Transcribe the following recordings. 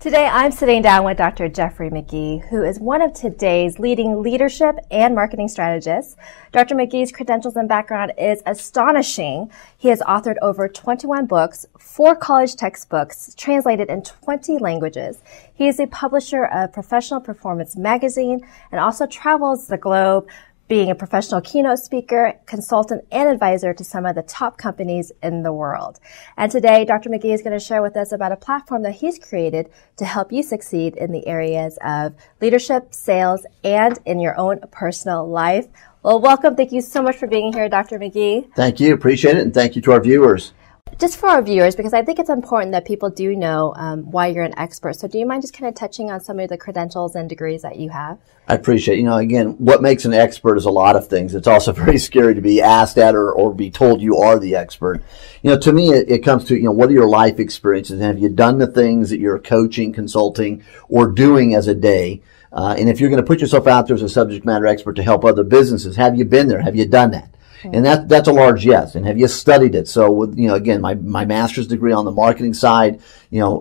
Today, I'm sitting down with Dr. Jeffrey Magee, who is one of today's leading leadership and marketing strategists. Dr. Magee's credentials and background is astonishing. He has authored over 21 books, 4 college textbooks, translated in 20 languages. He is a publisher of Professional Performance magazine and also travels the globe, being a professional keynote speaker, consultant, and advisor to some of the top companies in the world. And today, Dr. Magee is going to share with us about a platform that he's created to help you succeed in the areas of leadership, sales, and in your own personal life. Well, welcome. Thank you so much for being here, Dr. Magee. Thank you. Appreciate it. And thank you to our viewers. Just for our viewers, because I think it's important that people do know why you're an expert. So do you mind just kind of touching on some of the credentials and degrees that you have? I appreciate it. Again, what makes an expert is a lot of things. It's also very scary to be asked at or be told you are the expert. To me, it comes to, what are your life experiences? And have you done the things that you're coaching, consulting, or doing as a day? And if you're going to put yourself out there as a subject matter expert to help other businesses, have you been there? Have you done that? And that's a large yes. And have you studied it? So with, again, my master's degree on the marketing side,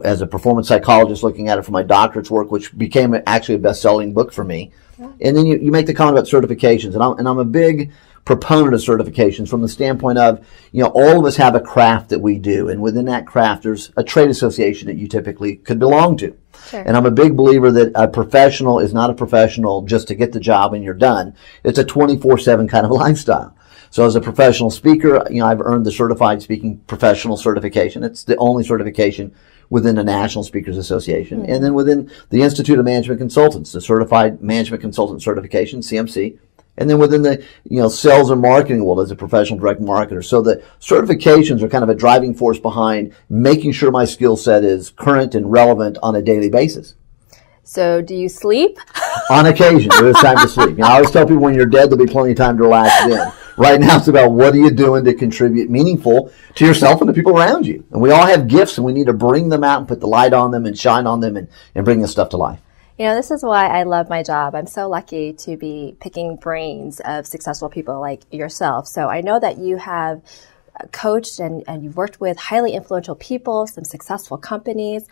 as a performance psychologist looking at it for my doctorate's work, which became actually a best-selling book for me. And then you make the comment about certifications. And I'm a big proponent of certifications from the standpoint of, all of us have a craft that we do. And within that craft, there's a trade association that you typically could belong to. Sure. And I'm a big believer that a professional is not a professional just to get the job and you're done. It's a 24/7 kind of lifestyle. So as a professional speaker, I've earned the Certified Speaking Professional certification. It's the only certification within the National Speakers Association. And then within the Institute of Management Consultants, the Certified Management Consultant certification, CMC. And then within the, sales and marketing world as a professional direct marketer. So the certifications are kind of a driving force behind making sure my skill set is current and relevant on a daily basis. So do you sleep? On occasion, there is time to sleep. I always tell people when you're dead, there'll be plenty of time to relax then. Right now, it's about what are you doing to contribute meaningful to yourself and the people around you. And we all have gifts, and we need to bring them out and put the light on them and shine on them and bring this stuff to life. This is why I love my job. I'm so lucky to be picking brains of successful people like yourself. So I know that you have coached and you've worked with highly influential people, some successful companies.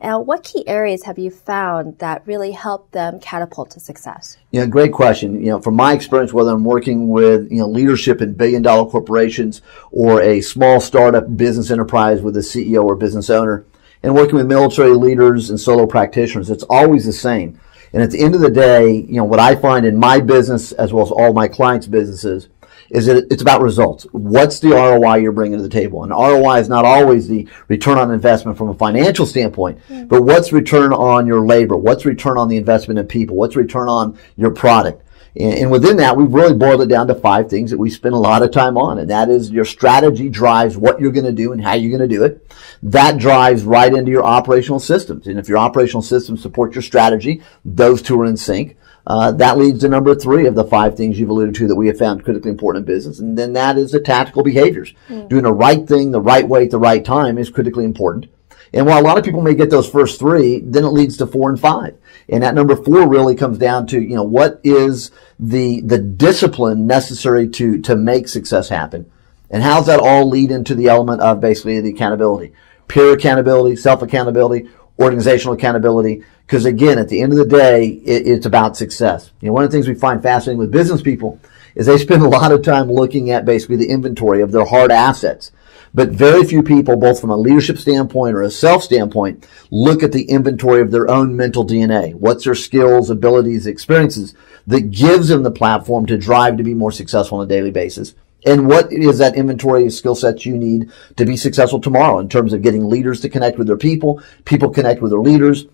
What key areas have you found that really help them catapult to success? Great question. From my experience, whether I'm working with, leadership in billion-dollar corporations or a small startup business enterprise with a CEO or business owner, and working with military leaders and solo practitioners, it's always the same. And at the end of the day, what I find in my business as well as all my clients' businesses is that it's about results. What's the ROI you're bringing to the table? And ROI is not always the return on investment from a financial standpoint, but what's return on your labor? What's return on the investment in people? What's return on your product? And within that, we've really boiled it down to 5 things that we spend a lot of time on. And that is your strategy drives what you're going to do and how you're going to do it. That drives right into your operational systems. And if your operational systems support your strategy, those two are in sync. That leads to number 3 of the 5 things you've alluded to that we have found critically important in business. And then that is the tactical behaviors. Doing the right thing, the right way, at the right time is critically important. And while a lot of people may get those first 3, then it leads to 4 and 5. And that number 4 really comes down to, what is the discipline necessary to make success happen? And how does that all lead into the element of basically the accountability? Peer accountability, self-accountability, organizational accountability. Because again, at the end of the day, it's about success. One of the things we find fascinating with business people is they spend a lot of time looking at basically the inventory of their hard assets. But very few people, both from a leadership standpoint or a self standpoint, look at the inventory of their own mental DNA. What's their skills, abilities, experiences that gives them the platform to drive to be more successful on a daily basis? And what is that inventory of skill sets you need to be successful tomorrow in terms of getting leaders to connect with their people connect with their leaders,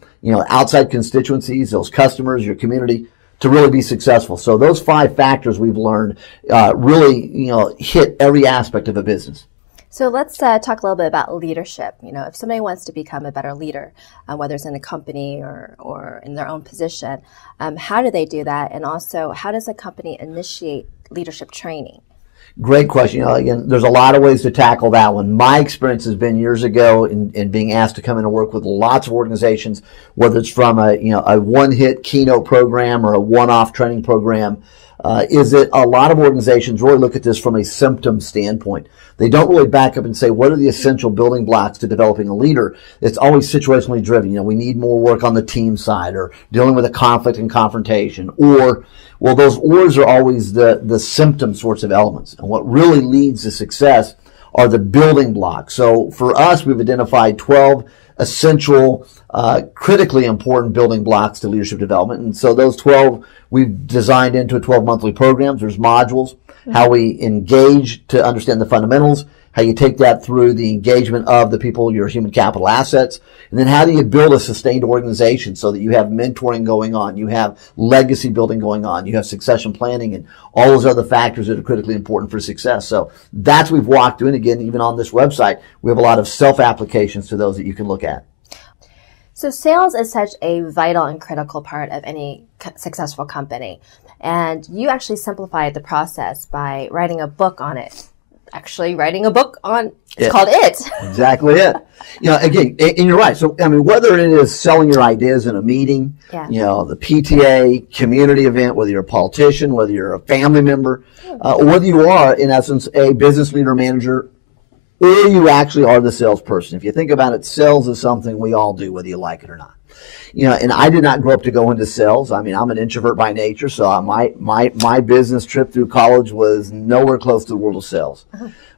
outside constituencies, those customers, your community, to really be successful. So those 5 factors we've learned really, hit every aspect of a business. So let's talk a little bit about leadership. If somebody wants to become a better leader, whether it's in a company or in their own position, how do they do that? And also, how does a company initiate leadership training? Great question. Again, there's a lot of ways to tackle that one. My experience has been years ago in being asked to come in and work with lots of organizations, whether it's from a one-hit keynote program or a one-off training program. Is that a lot of organizations really look at this from a symptom standpoint. They don't really back up and say, what are the essential building blocks to developing a leader? It's always situationally driven. We need more work on the team side, or dealing with a conflict and confrontation, or, well, those ors are always the symptom sorts of elements. And what really leads to success are the building blocks. So for us, we've identified 12 essential, critically important building blocks to leadership development. And so those 12 we've designed into a 12 monthly programs. There's modules, how we engage to understand the fundamentals, how you take that through the engagement of the people, your human capital assets, and then how do you build a sustained organization so that you have mentoring going on, you have legacy building going on, you have succession planning, and all those other factors that are critically important for success. So that's what we've walked through. And again, even on this website, we have a lot of self-applications to those that you can look at. So sales is such a vital and critical part of any successful company. And you actually simplified the process by writing a book on it. Actually writing a book on, it's called It. Exactly it. Again, and you're right. So, whether it is selling your ideas in a meeting, the PTA, community event, whether you're a politician, whether you're a family member, or whether you are, in essence, a business leader, manager, or you actually are the salesperson. If you think about it, sales is something we all do, whether you like it or not. And I did not grow up to go into sales. I'm an introvert by nature, so my business trip through college was nowhere close to the world of sales.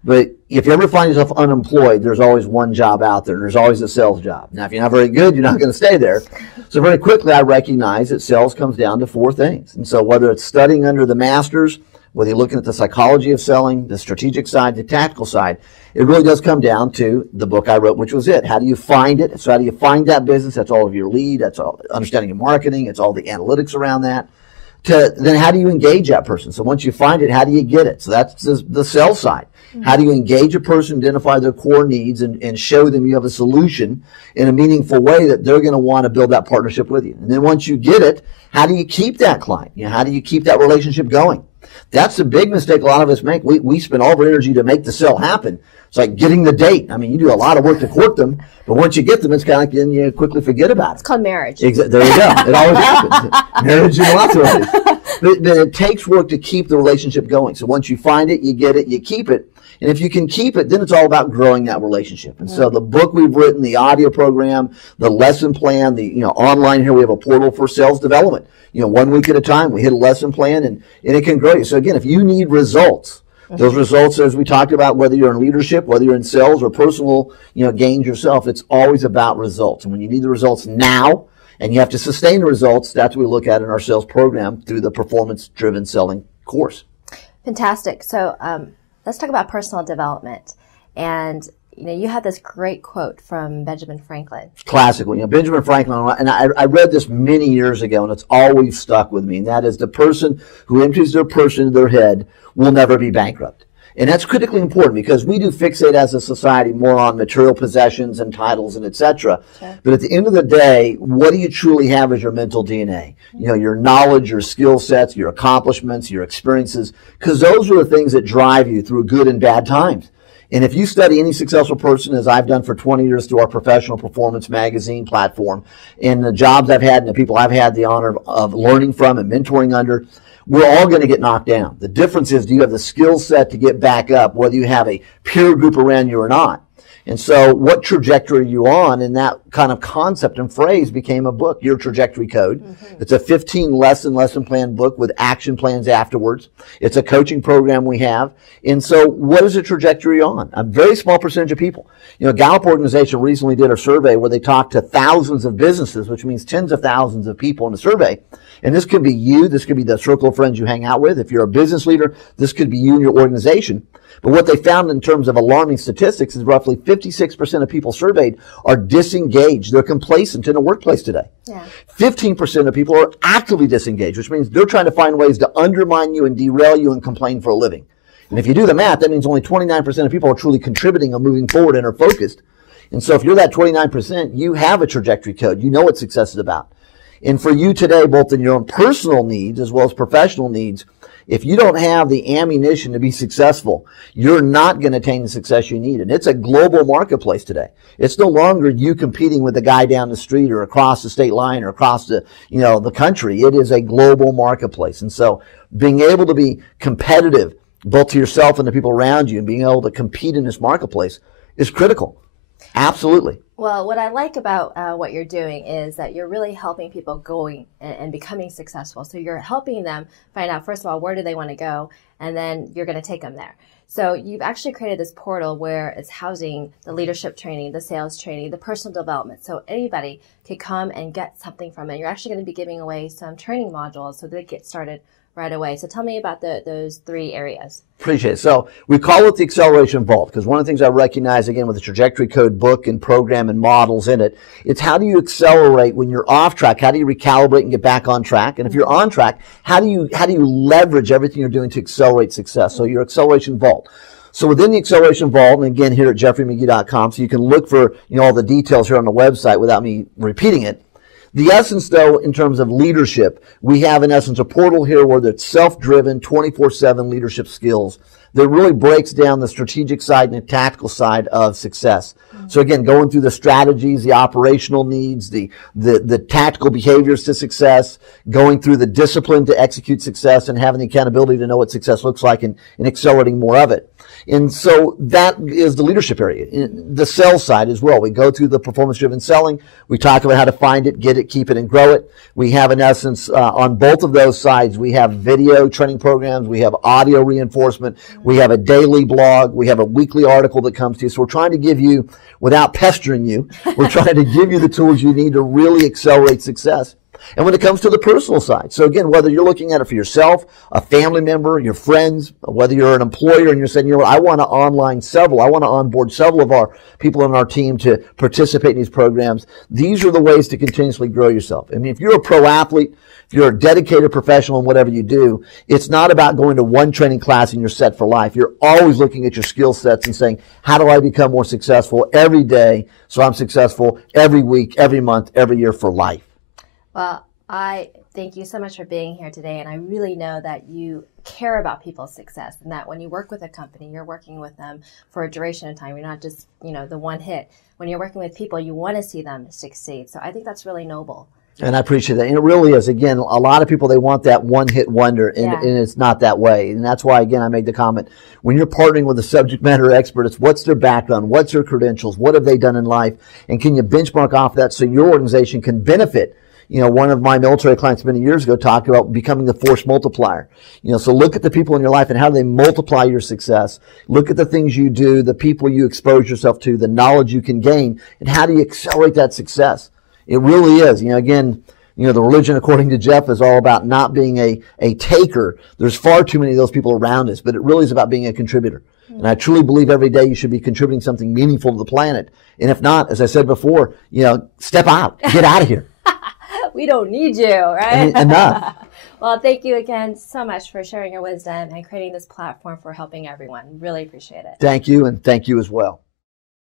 But if you ever find yourself unemployed, there's always one job out there, and there's always a sales job. Now, if you're not very good, you're not going to stay there. So very quickly, I recognized that sales comes down to 4 things. And so whether it's studying under the masters, whether you're looking at the psychology of selling, the strategic side, the tactical side, it really does come down to the book I wrote, which was it. How do you find it? So how do you find that business? That's all of your lead. That's all understanding your marketing. It's all the analytics around that. Then how do you engage that person? So once you find it, how do you get it? So that's the sales side. How do you engage a person, identify their core needs, and show them you have a solution in a meaningful way that they're going to want to build that partnership with you? And then once you get it, how do you keep that client? How do you keep that relationship going? That's a big mistake a lot of us make. We spend all of our energy to make the sale happen. It's like getting the date. You do a lot of work to court them, but once you get them, it's kind of like then you quickly forget about it. It's called marriage. There you go. It always happens. Marriage in lots of ways. But it takes work to keep the relationship going. So once you find it, you get it, you keep it. And if you can keep it, then it's all about growing that relationship. And so the book we've written, the audio program, the lesson plan, the online here, we have a portal for sales development. 1 week at a time, we hit a lesson plan, and it can grow you. So again, if you need results, those results, as we talked about, whether you're in leadership, whether you're in sales or personal, gains yourself, it's always about results. And when you need the results now, and you have to sustain the results, that's what we look at in our sales program through the performance-driven selling course. Fantastic. So let's talk about personal development. And you had this great quote from Benjamin Franklin. Classical. Benjamin Franklin, and I read this many years ago, and it's always stuck with me. And that is, the person who empties their purse into their head will never be bankrupt. And that's critically important because we do fixate as a society more on material possessions and titles and et cetera. Sure. But at the end of the day, what do you truly have as your mental DNA? Your knowledge, your skill sets, your accomplishments, your experiences, because those are the things that drive you through good and bad times. And if you study any successful person, as I've done for 20 years through our professional performance magazine platform, and the jobs I've had and the people I've had the honor of learning from and mentoring under, we're all going to get knocked down. The difference is, do you have the skill set to get back up, whether you have a peer group around you or not? And so what trajectory are you on? And that kind of concept and phrase became a book, Your Trajectory Code. Mm-hmm. It's a lesson plan book with action plans afterwards. It's a coaching program we have. And so what is the trajectory on? A very small percentage of people. Gallup organization recently did a survey where they talked to thousands of businesses, which means tens of thousands of people in the survey. And this could be you. This could be the circle of friends you hang out with. If you're a business leader, this could be you and your organization. But what they found in terms of alarming statistics is roughly 56% of people surveyed are disengaged. They're complacent in the workplace today. Yeah. 15% of people are actively disengaged, which means they're trying to find ways to undermine you and derail you and complain for a living. And if you do the math, that means only 29% of people are truly contributing and moving forward and are focused. And so if you're that 29%, you have a trajectory code. You know what success is about. And for you today, both in your own personal needs as well as professional needs, If you don't have the ammunition to be successful, you're not going to attain the success you need. And it's a global marketplace today. It's no longer you competing with the guy down the street or across the state line or across the, the country. It is a global marketplace. And so being able to be competitive both to yourself and the people around you and being able to compete in this marketplace is critical. Absolutely. Well, what I like about what you're doing is that you're really helping people going and becoming successful. So you're helping them find out, first of all, where do they want to go, and then you're going to take them there. So you've actually created this portal where it's housing the leadership training, the sales training, the personal development. So anybody could come and get something from it. You're actually going to be giving away some training modules so they get started right away. So tell me about those 3 areas. Appreciate it. So we call it the Acceleration Vault because one of the things I recognize, again, with the Trajectory Code book and program and models in it, it's how do you accelerate when you're off track? How do you recalibrate and get back on track? And if you're on track, how do you leverage everything you're doing to accelerate success? So your Acceleration Vault. So within the Acceleration Vault, and again here at jeffreymagee.com, so you can look for all the details here on the website without me repeating it. The essence, though, in terms of leadership, we have, in essence, a portal here where it's self-driven, 24/7 leadership skills that really breaks down the strategic side and the tactical side of success. So again, going through the strategies, the operational needs, the tactical behaviors to success, going through the discipline to execute success, and having the accountability to know what success looks like and accelerating more of it. And so that is the leadership area. In the sales side as well, we go through the performance-driven selling. We talk about how to find it, get it, keep it, and grow it. We have, in essence, on both of those sides, we have video training programs. We have audio reinforcement. We have a daily blog. We have a weekly article that comes to you. So we're trying to give you, without pestering you, we're trying to give you the tools you need to really accelerate success. And when it comes to the personal side, so again, whether you're looking at it for yourself, a family member, your friends, whether you're an employer and you're saying, what, I want to onboard several of our people on our team to participate in these programs. These are the ways to continuously grow yourself. I mean, if you're a pro athlete, if you're a dedicated professional in whatever you do, it's not about going to one training class and you're set for life. You're always looking at your skill sets and saying, how do I become more successful every day so I'm successful every week, every month, every year for life? Well, I thank you so much for being here today, and I really know that you care about people's success and that when you work with a company, you're working with them for a duration of time. You're not just, the one hit. When you're working with people, you want to see them succeed. So I think that's really noble. And I appreciate that. And it really is. Again, a lot of people, they want that one-hit wonder, and it's not that way. And that's why, again, I made the comment. When you're partnering with a subject matter expert, it's what's their background, what's their credentials, what have they done in life, and can you benchmark off that so your organization can benefit? One of my military clients many years ago talked about becoming the force multiplier. So look at the people in your life and how they multiply your success. Look at the things you do, the people you expose yourself to, the knowledge you can gain, and how do you accelerate that success? It really is. Again, the religion, according to Jeff, is all about not being a taker. There's far too many of those people around us, but it really is about being a contributor. And I truly believe every day you should be contributing something meaningful to the planet. And if not, as I said before, step out, get out of here. We don't need you, right? Enough. Well, thank you again so much for sharing your wisdom and creating this platform for helping everyone. Really appreciate it. Thank you, and thank you as well.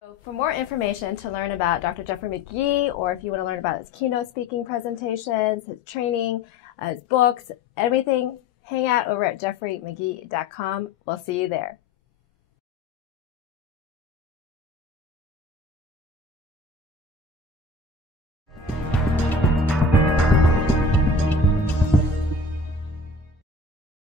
So for more information to learn about Dr. Jeffrey Magee, or if you want to learn about his keynote speaking presentations, his training, his books, everything, hang out over at jeffreymagee.com. We'll see you there.